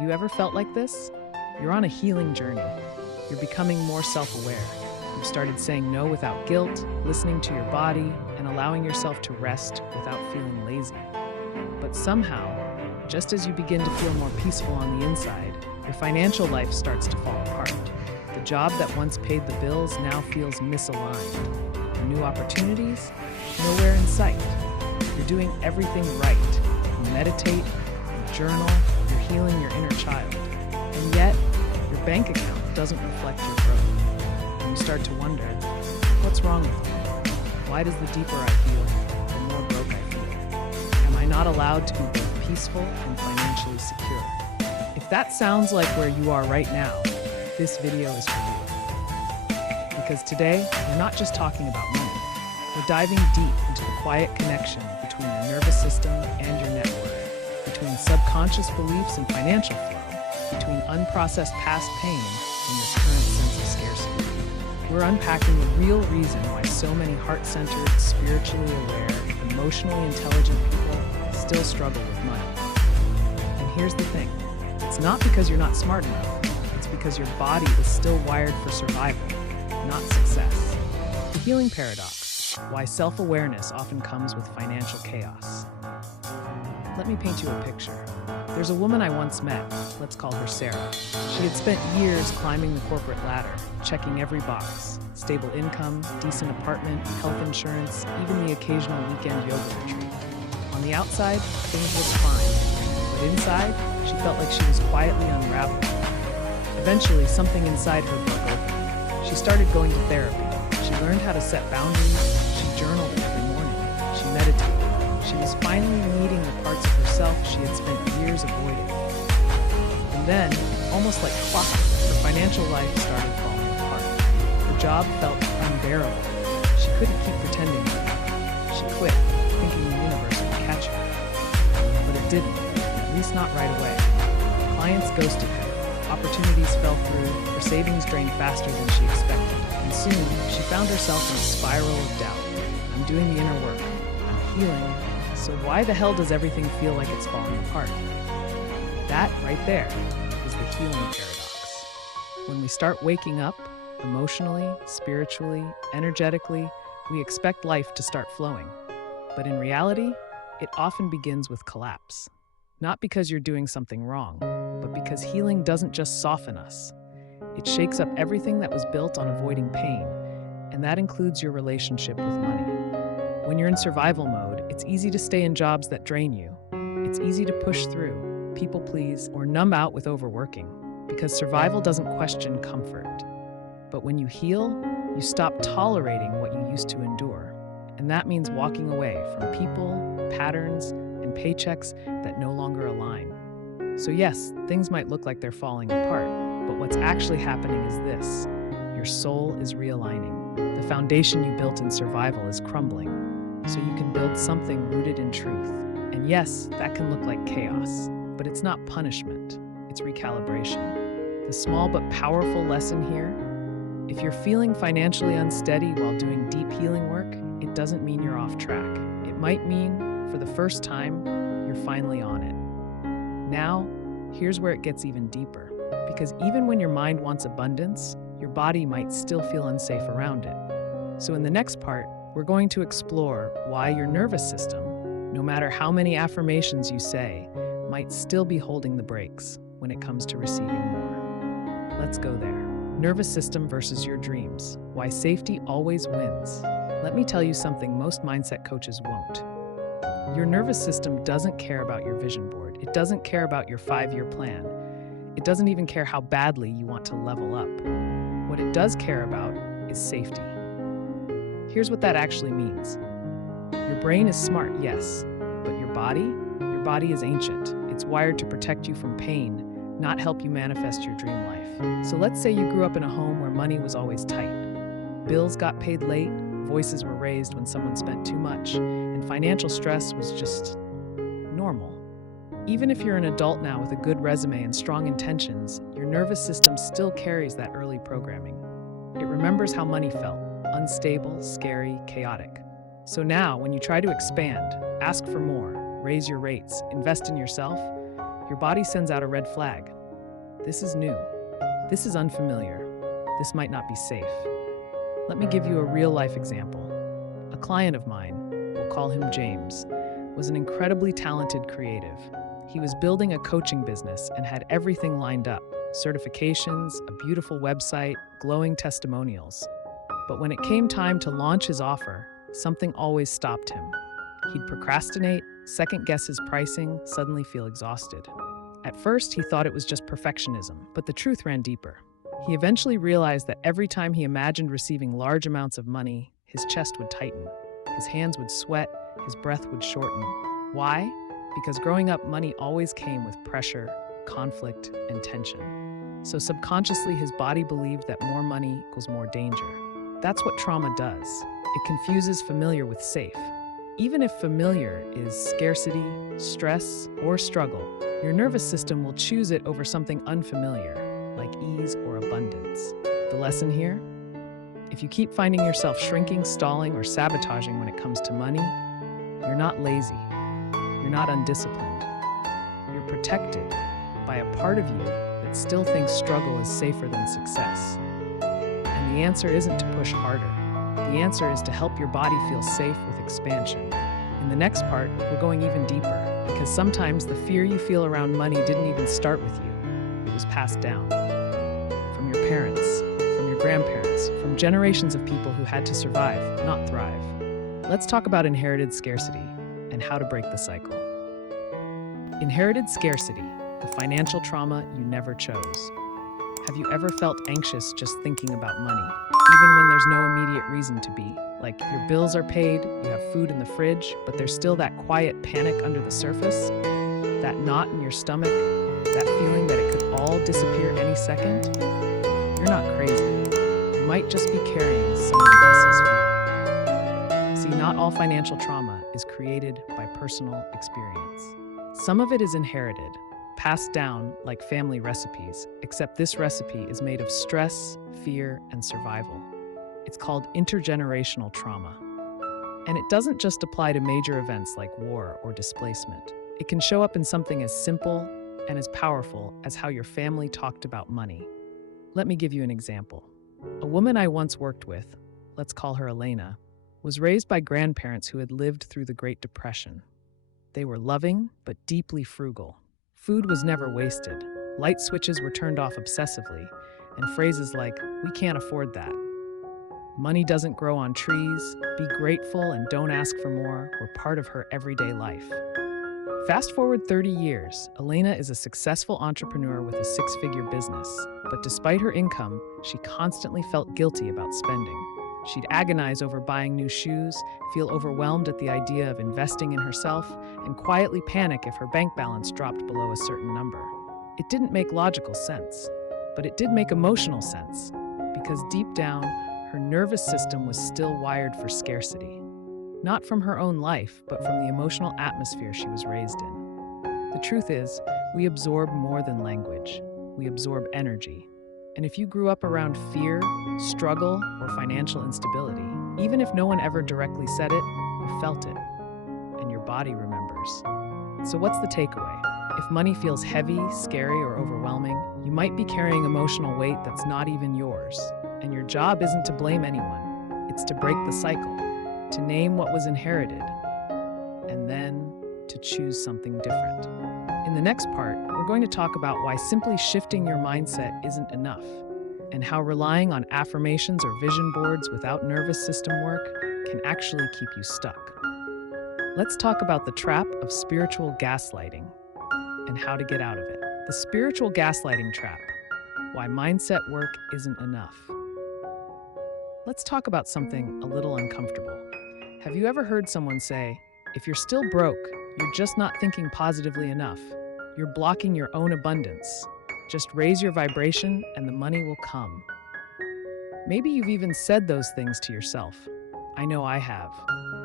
you ever felt like this? You're on a healing journey. You're becoming more self-aware. You've started saying no without guilt, listening to your body, and allowing yourself to rest without feeling lazy. But somehow, just as you begin to feel more peaceful on the inside, your financial life starts to fall apart. The job that once paid the bills now feels misaligned. The new opportunities? Nowhere in sight. You're doing everything right. You meditate, you journal, you're healing your inner child. And yet, your bank account doesn't reflect your growth. And you start to wonder, what's wrong with me? Why does the deeper I feel, the more broke I feel? Am I not allowed to be both peaceful and financially secure? If that sounds like where you are right now, this video is for you. Because today, we're not just talking about money. We're diving deep into the quiet connection between your nervous system and your net worth, between subconscious beliefs and financial flow, between unprocessed past pain and your current sense of scarcity. We're unpacking the real reason why so many heart-centered, spiritually aware, emotionally intelligent people still struggle with money. And here's the thing. It's not because you're not smart enough. It's because your body is still wired for survival, not success. The healing paradox, why self-awareness often comes with financial chaos. Let me paint you a picture. There's a woman I once met, let's call her Sarah. She had spent years climbing the corporate ladder, checking every box. Stable income, decent apartment, health insurance, even the occasional weekend yoga retreat. On the outside, things looked fine, but inside, she felt like she was quietly unraveling. Eventually, something inside her broke open. She started going to therapy. She learned how to set boundaries. She journaled every morning. She meditated. She was finally meeting the parts of herself she had spent years avoiding. And then, almost like clockwork, her financial life started falling apart. Her job felt unbearable. She couldn't keep pretending anymore. She quit, thinking the universe would catch her. But it didn't, at least not right away. Clients ghosted her. Opportunities fell through, her savings drained faster than she expected, and soon she found herself in a spiral of doubt. I'm doing the inner work, I'm healing, so why the hell does everything feel like it's falling apart? That right there is the healing paradox. When we start waking up, emotionally, spiritually, energetically, we expect life to start flowing. But in reality, it often begins with collapse. Not because you're doing something wrong, but because healing doesn't just soften us. It shakes up everything that was built on avoiding pain, and that includes your relationship with money. When you're in survival mode, it's easy to stay in jobs that drain you. It's easy to push through, people please, or numb out with overworking, because survival doesn't question comfort. But when you heal, you stop tolerating what you used to endure. And that means walking away from people, patterns, and paychecks that no longer align. So yes, things might look like they're falling apart, but what's actually happening is this. Your soul is realigning. The foundation you built in survival is crumbling, so you can build something rooted in truth. And yes, that can look like chaos, but it's not punishment, it's recalibration. The small but powerful lesson here, if you're feeling financially unsteady while doing deep healing work, it doesn't mean you're off track. It might mean, for the first time, you're finally on it. Now, here's where it gets even deeper. Because even when your mind wants abundance, your body might still feel unsafe around it. So in the next part, we're going to explore why your nervous system, no matter how many affirmations you say, might still be holding the brakes when it comes to receiving more. Let's go there. Nervous system versus your dreams. Why safety always wins. Let me tell you something most mindset coaches won't. Your nervous system doesn't care about your vision board. It doesn't care about your 5-year plan. It doesn't even care how badly you want to level up. What it does care about is safety. Here's what that actually means. Your brain is smart, yes, but your body is ancient. It's wired to protect you from pain, not help you manifest your dream life. So let's say you grew up in a home where money was always tight. Bills got paid late, voices were raised when someone spent too much, and financial stress was just normal. Even if you're an adult now with a good resume and strong intentions, your nervous system still carries that early programming. It remembers how money felt, unstable, scary, chaotic. So now, when you try to expand, ask for more, raise your rates, invest in yourself, your body sends out a red flag. This is new. This is unfamiliar. This might not be safe. Let me give you a real-life example. A client of mine, we'll call him James, was an incredibly talented creative. He was building a coaching business and had everything lined up: certifications, a beautiful website, glowing testimonials. But when it came time to launch his offer, something always stopped him. He'd procrastinate, second-guess his pricing, suddenly feel exhausted. At first, he thought it was just perfectionism, but the truth ran deeper. He eventually realized that every time he imagined receiving large amounts of money, his chest would tighten, his hands would sweat, his breath would shorten. Why? Because growing up, money always came with pressure, conflict, and tension. So subconsciously, his body believed that more money equals more danger. That's what trauma does. It confuses familiar with safe. Even if familiar is scarcity, stress, or struggle, your nervous system will choose it over something unfamiliar, like ease or abundance. The lesson here? If you keep finding yourself shrinking, stalling, or sabotaging when it comes to money, you're not lazy. You're not undisciplined. You're protected by a part of you that still thinks struggle is safer than success. And the answer isn't to push harder. The answer is to help your body feel safe with expansion. In the next part, we're going even deeper, because sometimes the fear you feel around money didn't even start with you. It was passed down. From your parents, from your grandparents, from generations of people who had to survive, not thrive. Let's talk about inherited scarcity and how to break the cycle. Inherited scarcity, the financial trauma you never chose. Have you ever felt anxious just thinking about money, even when there's no immediate reason to be? Like your bills are paid, you have food in the fridge, but there's still that quiet panic under the surface, that knot in your stomach, that feeling that it could all disappear any second? You're not crazy. You might just be carrying someone else's fear. See, not all financial trauma is created by personal experience. Some of it is inherited, passed down like family recipes, except this recipe is made of stress, fear, and survival. It's called intergenerational trauma. And it doesn't just apply to major events like war or displacement. It can show up in something as simple and as powerful as how your family talked about money. Let me give you an example. A woman I once worked with, let's call her Elena, was raised by grandparents who had lived through the Great Depression. They were loving, but deeply frugal. Food was never wasted. Light switches were turned off obsessively, and phrases like, "We can't afford that," "Money doesn't grow on trees," "Be grateful and don't ask for more," were part of her everyday life. Fast forward 30 years, Elena is a successful entrepreneur with a six-figure business. But despite her income, she constantly felt guilty about spending. She'd agonize over buying new shoes, feel overwhelmed at the idea of investing in herself, and quietly panic if her bank balance dropped below a certain number. It didn't make logical sense, but it did make emotional sense, because deep down, her nervous system was still wired for scarcity. Not from her own life, but from the emotional atmosphere she was raised in. The truth is, we absorb more than language. We absorb energy. And if you grew up around fear, struggle, or financial instability, even if no one ever directly said it, you felt it, and your body remembers. So what's the takeaway? If money feels heavy, scary, or overwhelming, you might be carrying emotional weight that's not even yours. And your job isn't to blame anyone. It's to break the cycle, to name what was inherited, and then to choose something different. In the next part, we're going to talk about why simply shifting your mindset isn't enough, and how relying on affirmations or vision boards without nervous system work can actually keep you stuck. Let's talk about the trap of spiritual gaslighting and how to get out of it. The spiritual gaslighting trap, why mindset work isn't enough. Let's talk about something a little uncomfortable. Have you ever heard someone say, "If you're still broke, you're just not thinking positively enough. You're blocking your own abundance. Just raise your vibration and the money will come"? Maybe you've even said those things to yourself. I know I have.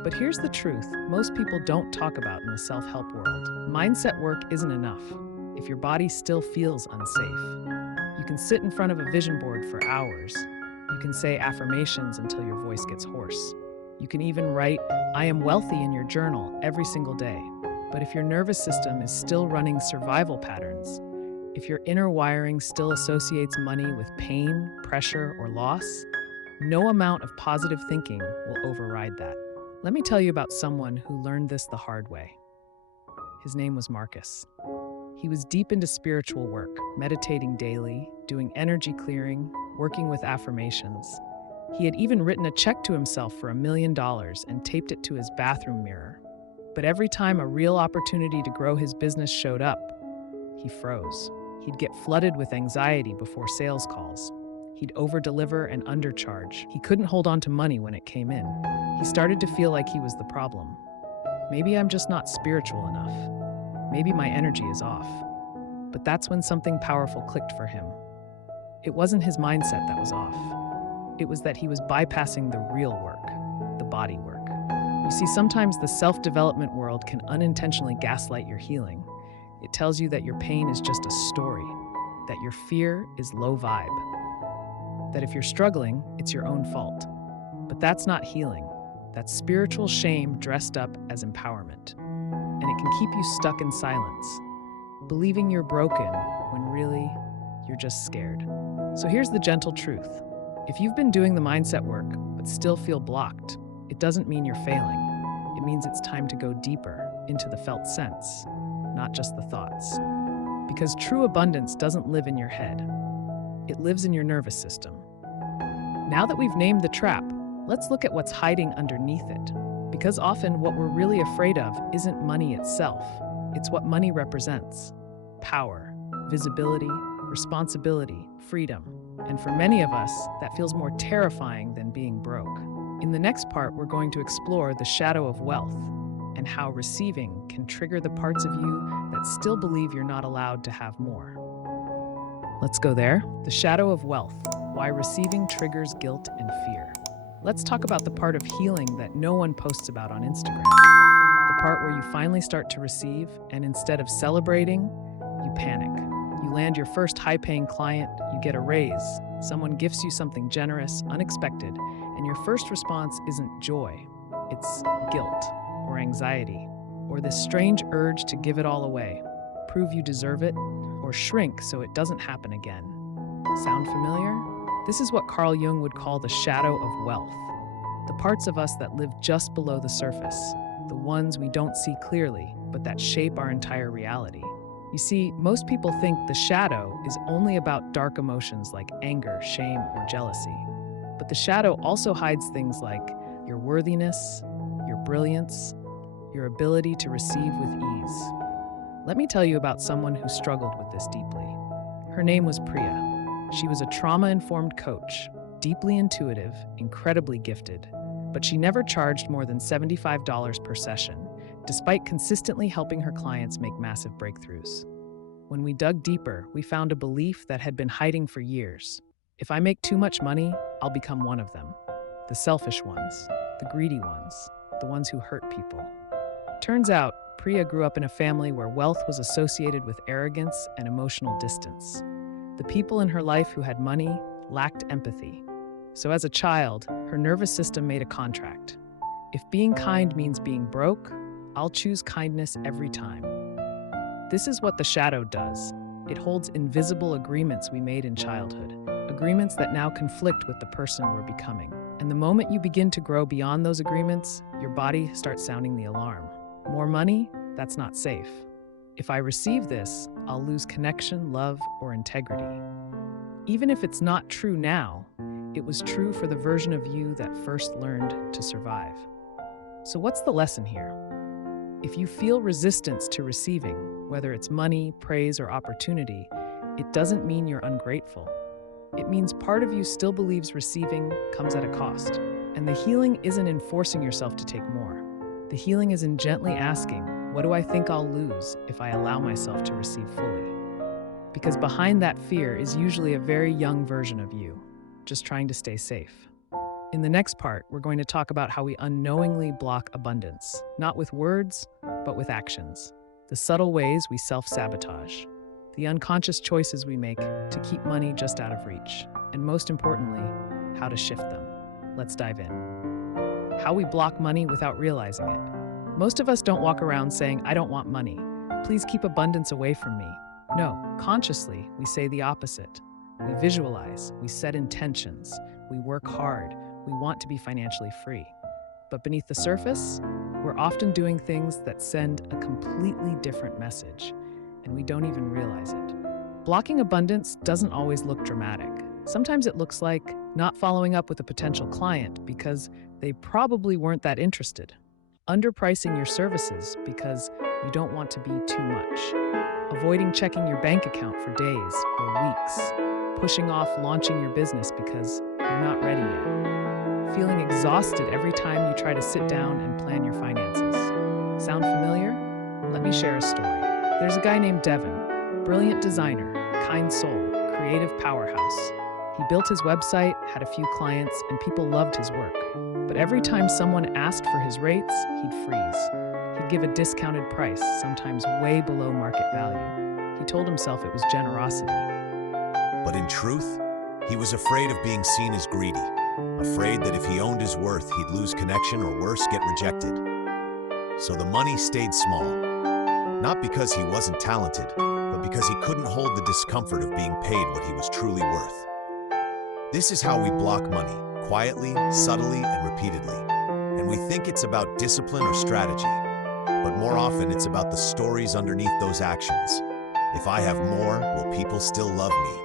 But here's the truth most people don't talk about in the self-help world. Mindset work isn't enough if your body still feels unsafe. You can sit in front of a vision board for hours. You can say affirmations until your voice gets hoarse. You can even write, "I am wealthy" in your journal every single day. But if your nervous system is still running survival patterns, if your inner wiring still associates money with pain, pressure, or loss, no amount of positive thinking will override that. Let me tell you about someone who learned this the hard way. His name was Marcus. He was deep into spiritual work, meditating daily, doing energy clearing, working with affirmations. He had even written a check to himself for $1 million and taped it to his bathroom mirror. But every time a real opportunity to grow his business showed up, he froze. He'd get flooded with anxiety before sales calls. He'd over-deliver and undercharge. He couldn't hold on to money when it came in. He started to feel like he was the problem. Maybe I'm just not spiritual enough. Maybe my energy is off. But that's when something powerful clicked for him. It wasn't his mindset that was off. It was that he was bypassing the real work, the body work. You see, sometimes the self-development world can unintentionally gaslight your healing. It tells you that your pain is just a story, that your fear is low vibe, that if you're struggling, it's your own fault. But that's not healing. That's spiritual shame dressed up as empowerment. And it can keep you stuck in silence, believing you're broken when really you're just scared. So here's the gentle truth. If you've been doing the mindset work but still feel blocked, it doesn't mean you're failing. It means it's time to go deeper into the felt sense, not just the thoughts. Because true abundance doesn't live in your head. It lives in your nervous system. Now that we've named the trap, let's look at what's hiding underneath it. Because often what we're really afraid of isn't money itself. It's what money represents. Power, visibility, responsibility, freedom. And for many of us, that feels more terrifying than being broke. In the next part, we're going to explore the shadow of wealth and how receiving can trigger the parts of you that still believe you're not allowed to have more. Let's go there. The shadow of wealth, why receiving triggers guilt and fear. Let's talk about the part of healing that no one posts about on Instagram. The part where you finally start to receive, and instead of celebrating, you panic. You land your first high-paying client, you get a raise, someone gifts you something generous, unexpected, and your first response isn't joy. It's guilt or anxiety or this strange urge to give it all away, prove you deserve it, or shrink so it doesn't happen again. Sound familiar? This is what Carl Jung would call the shadow of wealth. The parts of us that live just below the surface, the ones we don't see clearly, but that shape our entire reality. You see, most people think the shadow is only about dark emotions like anger, shame, or jealousy. But the shadow also hides things like your worthiness, your brilliance, your ability to receive with ease. Let me tell you about someone who struggled with this deeply. Her name was Priya. She was a trauma-informed coach, deeply intuitive, incredibly gifted, but she never charged more than $75 per session, despite consistently helping her clients make massive breakthroughs. When we dug deeper, we found a belief that had been hiding for years. If I make too much money, I'll become one of them. The selfish ones, the greedy ones, the ones who hurt people. Turns out, Priya grew up in a family where wealth was associated with arrogance and emotional distance. The people in her life who had money lacked empathy. So as a child, her nervous system made a contract. If being kind means being broke, I'll choose kindness every time. This is what the shadow does. It holds invisible agreements we made in childhood, agreements that now conflict with the person we're becoming. And the moment you begin to grow beyond those agreements, your body starts sounding the alarm. More money? That's not safe. If I receive this, I'll lose connection, love, or integrity. Even if it's not true now, it was true for the version of you that first learned to survive. So what's the lesson here? If you feel resistance to receiving, whether it's money, praise, or opportunity, it doesn't mean you're ungrateful. It means part of you still believes receiving comes at a cost. And the healing isn't in forcing yourself to take more. The healing is in gently asking, what do I think I'll lose if I allow myself to receive fully? Because behind that fear is usually a very young version of you, just trying to stay safe. In the next part, we're going to talk about how we unknowingly block abundance, not with words, but with actions. The subtle ways we self-sabotage, the unconscious choices we make to keep money just out of reach, and most importantly, how to shift them. Let's dive in. How we block money without realizing it. Most of us don't walk around saying, I don't want money. Please keep abundance away from me. No, consciously, we say the opposite. We visualize, we set intentions, we work hard, we want to be financially free. But beneath the surface, we're often doing things that send a completely different message, and we don't even realize it. Blocking abundance doesn't always look dramatic. Sometimes it looks like not following up with a potential client because they probably weren't that interested. Underpricing your services because you don't want to be too much. Avoiding checking your bank account for days or weeks. Pushing off launching your business because you're not ready yet. Feeling exhausted every time you try to sit down and plan your finances. Sound familiar? Let me share a story. There's a guy named Devin, brilliant designer, kind soul, creative powerhouse. He built his website, had a few clients, and people loved his work. But every time someone asked for his rates, he'd freeze. He'd give a discounted price, sometimes way below market value. He told himself it was generosity. But in truth, he was afraid of being seen as greedy, afraid that if he owned his worth, he'd lose connection or worse, get rejected. So the money stayed small, not because he wasn't talented, but because he couldn't hold the discomfort of being paid what he was truly worth. This is how we block money, quietly, subtly, and repeatedly. And we think it's about discipline or strategy, but more often it's about the stories underneath those actions. If I have more, will people still love me?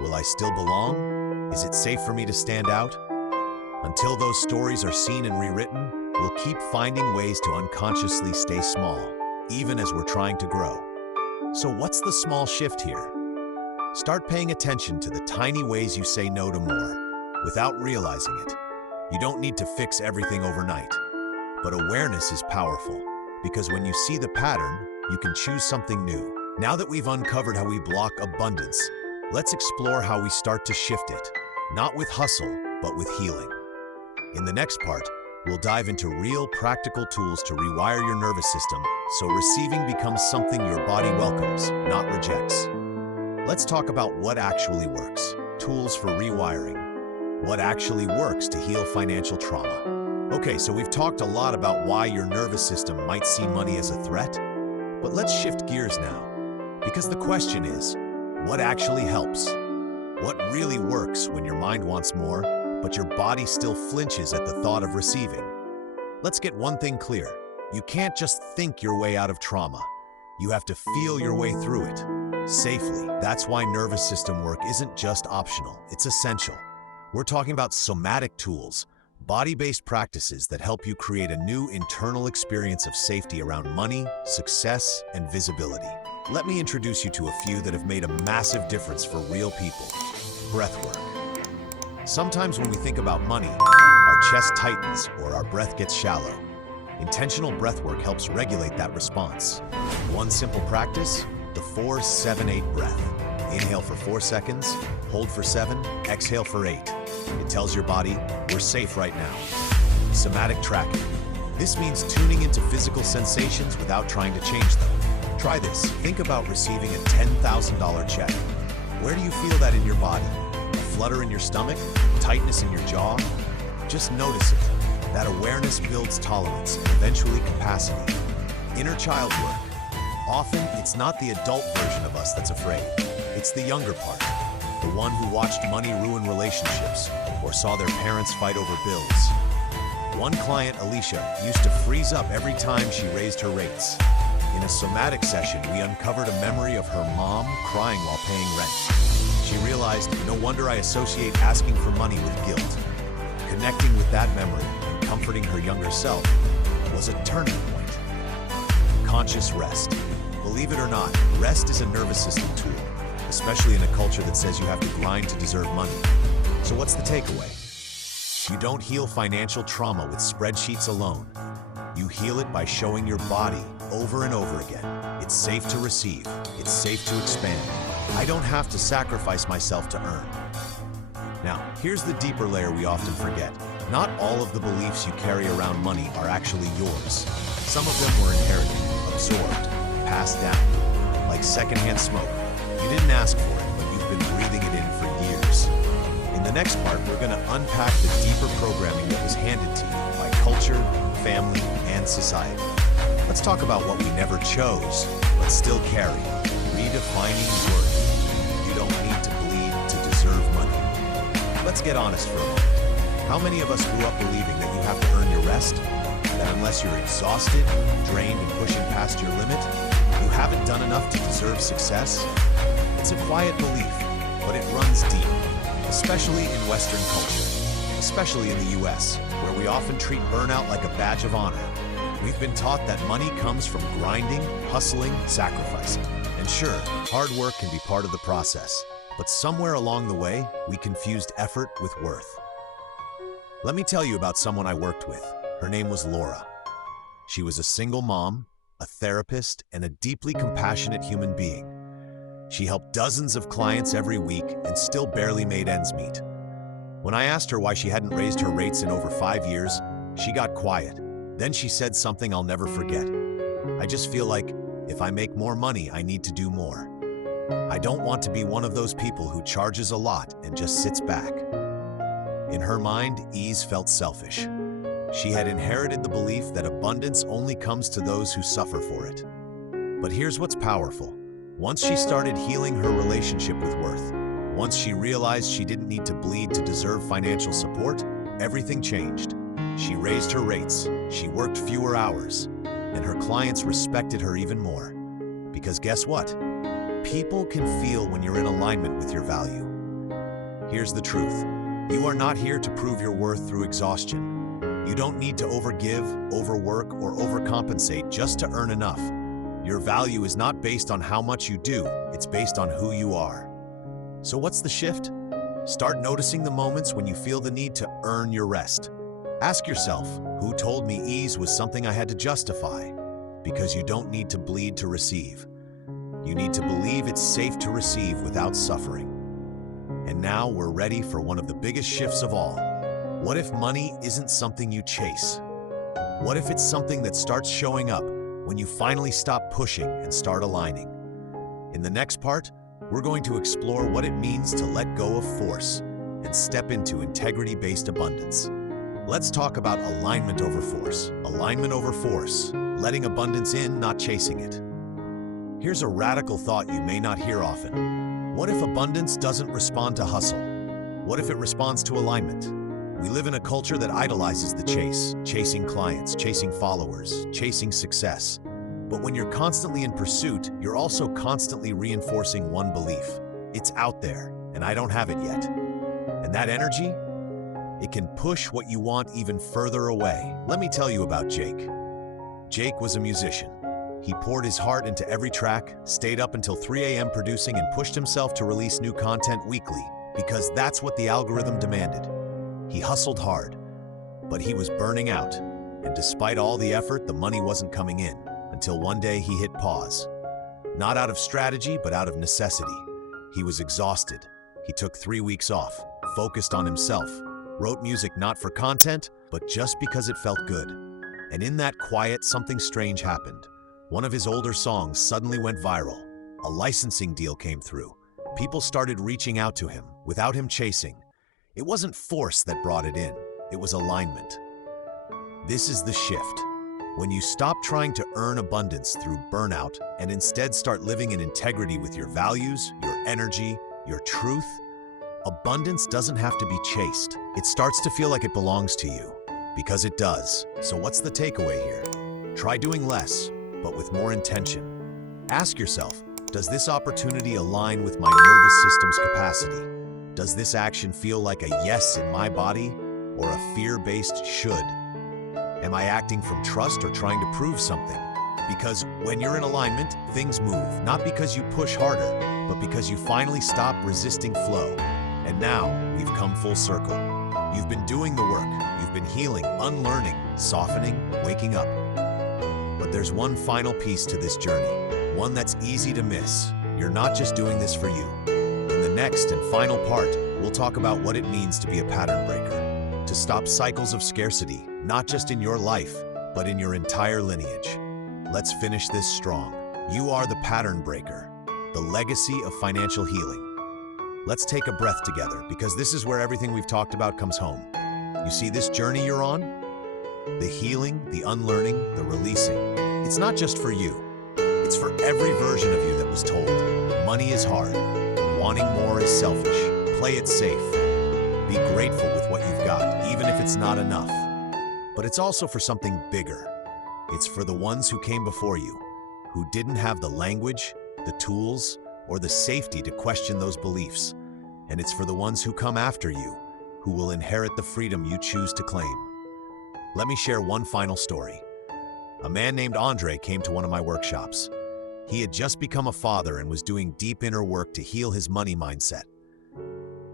Will I still belong? Is it safe for me to stand out? Until those stories are seen and rewritten, we'll keep finding ways to unconsciously stay small, even as we're trying to grow. So what's the small shift here? Start paying attention to the tiny ways you say no to more, without realizing it. You don't need to fix everything overnight. But awareness is powerful, because when you see the pattern, you can choose something new. Now that we've uncovered how we block abundance, let's explore how we start to shift it, not with hustle, but with healing. In the next part, we'll dive into real practical tools to rewire your nervous system so receiving becomes something your body welcomes, not rejects. Let's talk about what actually works, tools for rewiring, what actually works to heal financial trauma. Okay, so we've talked a lot about why your nervous system might see money as a threat, but let's shift gears now, because the question is, what actually helps? What really works when your mind wants more, but your body still flinches at the thought of receiving? Let's get one thing clear. You can't just think your way out of trauma. You have to feel your way through it, safely. That's why nervous system work isn't just optional, it's essential. We're talking about somatic tools, body-based practices that help you create a new internal experience of safety around money, success, and visibility. Let me introduce you to a few that have made a massive difference for real people. Breathwork. Sometimes when we think about money, our chest tightens or our breath gets shallow. Intentional breathwork helps regulate that response. One simple practice, the 4-7-8 breath. Inhale for 4 seconds, hold for 7, exhale for 8. It tells your body, we're safe right now. Somatic tracking. This means tuning into physical sensations without trying to change them. Try this. Think about receiving a $10,000 check. Where do you feel that in your body? A flutter in your stomach? Tightness in your jaw? Just notice it. That awareness builds tolerance and eventually capacity. Inner child work. Often, it's not the adult version of us that's afraid. It's the younger part. The one who watched money ruin relationships or saw their parents fight over bills. One client, Alicia, used to freeze up every time she raised her rates. In a somatic session, we uncovered a memory of her mom crying while paying rent. She realized, no wonder I associate asking for money with guilt. Connecting with that memory and comforting her younger self was a turning point. Conscious rest. Believe it or not, rest is a nervous system tool, especially in a culture that says you have to grind to deserve money. So what's the takeaway? You don't heal financial trauma with spreadsheets alone. You heal it by showing your body over and over again. It's safe to receive. It's safe to expand. I don't have to sacrifice myself to earn. Now, here's the deeper layer we often forget. Not all of the beliefs you carry around money are actually yours. Some of them were inherited, absorbed, passed down, like secondhand smoke. You didn't ask for it, but you've been breathing it in for years. In the next part, we're going to unpack the deeper programming that was handed to you by culture, family, and society. Let's talk about what we never chose, but still carry. Redefining worth. You don't need to bleed to deserve money. Let's get honest for a moment. How many of us grew up believing that you have to earn your rest? That unless you're exhausted, drained, and pushing past your limit, you haven't done enough to deserve success? It's a quiet belief, but it runs deep, especially in Western culture, especially in the US, where we often treat burnout like a badge of honor. We've been taught that money comes from grinding, hustling, sacrificing. And sure, hard work can be part of the process, but somewhere along the way, we confused effort with worth. Let me tell you about someone I worked with. Her name was Laura. She was a single mom, a therapist, and a deeply compassionate human being. She helped dozens of clients every week and still barely made ends meet. When I asked her why she hadn't raised her rates in over 5 years, she got quiet. Then she said something I'll never forget. I just feel like if I make more money, I need to do more. I don't want to be one of those people who charges a lot and just sits back. In her mind, ease felt selfish. She had inherited the belief that abundance only comes to those who suffer for it. But here's what's powerful. Once she started healing her relationship with worth, once she realized she didn't need to bleed to deserve financial support, everything changed. She raised her rates, she worked fewer hours, and her clients respected her even more. Because guess what? People can feel when you're in alignment with your value. Here's the truth. You are not here to prove your worth through exhaustion. You don't need to overgive, overwork, or overcompensate just to earn enough. Your value is not based on how much you do, it's based on who you are. So what's the shift? Start noticing the moments when you feel the need to earn your rest. Ask yourself, who told me ease was something I had to justify? Because you don't need to bleed to receive. You need to believe it's safe to receive without suffering. And now we're ready for one of the biggest shifts of all. What if money isn't something you chase? What if it's something that starts showing up when you finally stop pushing and start aligning? In the next part, we're going to explore what it means to let go of force and step into integrity-based abundance. Let's talk about alignment over force. Alignment over force, letting abundance in, not chasing it. Here's a radical thought you may not hear often. What if abundance doesn't respond to hustle? What if it responds to alignment? We live in a culture that idolizes the chase, chasing clients, chasing followers, chasing success. But when you're constantly in pursuit, you're also constantly reinforcing one belief. It's out there, and I don't have it yet. And that energy, it can push what you want even further away. Let me tell you about Jake. Jake was a musician. He poured his heart into every track, stayed up until 3 a.m. producing, and pushed himself to release new content weekly, because that's what the algorithm demanded. He hustled hard, but he was burning out, and despite all the effort, the money wasn't coming in, until one day he hit pause. Not out of strategy, but out of necessity. He was exhausted. He took 3 weeks off, focused on himself, wrote music not for content, but just because it felt good. And in that quiet, something strange happened. One of his older songs suddenly went viral. A licensing deal came through. People started reaching out to him, without him chasing. It wasn't force that brought it in, it was alignment. This is the shift. When you stop trying to earn abundance through burnout and instead start living in integrity with your values, your energy, your truth, abundance doesn't have to be chased. It starts to feel like it belongs to you, because it does. So what's the takeaway here? Try doing less, but with more intention. Ask yourself, does this opportunity align with my nervous system's capacity? Does this action feel like a yes in my body or a fear-based should? Am I acting from trust or trying to prove something? Because when you're in alignment, things move, not because you push harder, but because you finally stop resisting flow. And now, we've come full circle. You've been doing the work. You've been healing, unlearning, softening, waking up. But there's one final piece to this journey, one that's easy to miss. You're not just doing this for you. In the next and final part, we'll talk about what it means to be a pattern breaker, to stop cycles of scarcity, not just in your life, but in your entire lineage. Let's finish this strong. You are the pattern breaker, the legacy of financial healing. Let's take a breath together, because this is where everything we've talked about comes home. You see this journey you're on? The healing, the unlearning, the releasing. It's not just for you. It's for every version of you that was told, money is hard, wanting more is selfish, play it safe, be grateful with what you've got, even if it's not enough. But it's also for something bigger. It's for the ones who came before you, who didn't have the language, the tools, or the safety to question those beliefs. And it's for the ones who come after you, who will inherit the freedom you choose to claim. Let me share one final story. A man named Andre came to one of my workshops. He had just become a father and was doing deep inner work to heal his money mindset.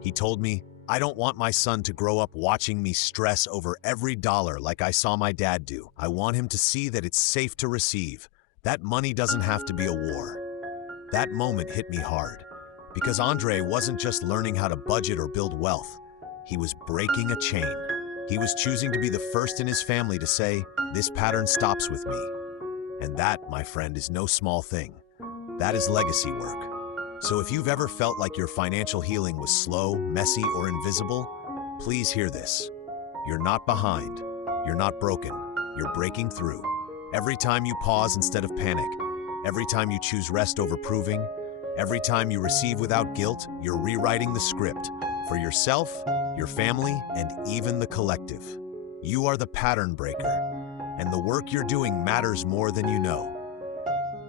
He told me, "I don't want my son to grow up watching me stress over every dollar like I saw my dad do. I want him to see that it's safe to receive, that money doesn't have to be a war." That moment hit me hard, because Andre wasn't just learning how to budget or build wealth. He was breaking a chain. He was choosing to be the first in his family to say, "This pattern stops with me." And that, my friend, is no small thing. That is legacy work. So if you've ever felt like your financial healing was slow, messy, or invisible, please hear this. You're not behind. You're not broken. You're breaking through. Every time you pause instead of panic, every time you choose rest over proving, every time you receive without guilt, you're rewriting the script for yourself, your family, and even the collective. You are the pattern breaker, and the work you're doing matters more than you know.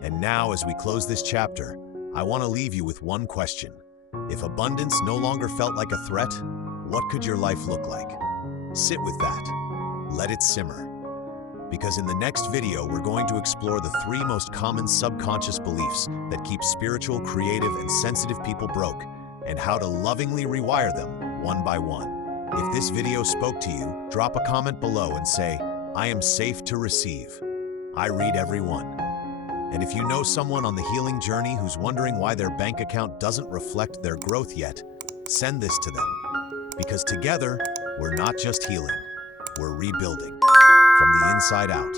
And now, as we close this chapter, I want to leave you with one question. If abundance no longer felt like a threat, what could your life look like? Sit with that. Let it simmer. Because in the next video, we're going to explore the 3 most common subconscious beliefs that keep spiritual, creative, and sensitive people broke, and how to lovingly rewire them one by one. If this video spoke to you, drop a comment below and say, "I am safe to receive." I read every one. And if you know someone on the healing journey who's wondering why their bank account doesn't reflect their growth yet, send this to them. Because together, we're not just healing, we're rebuilding from the inside out.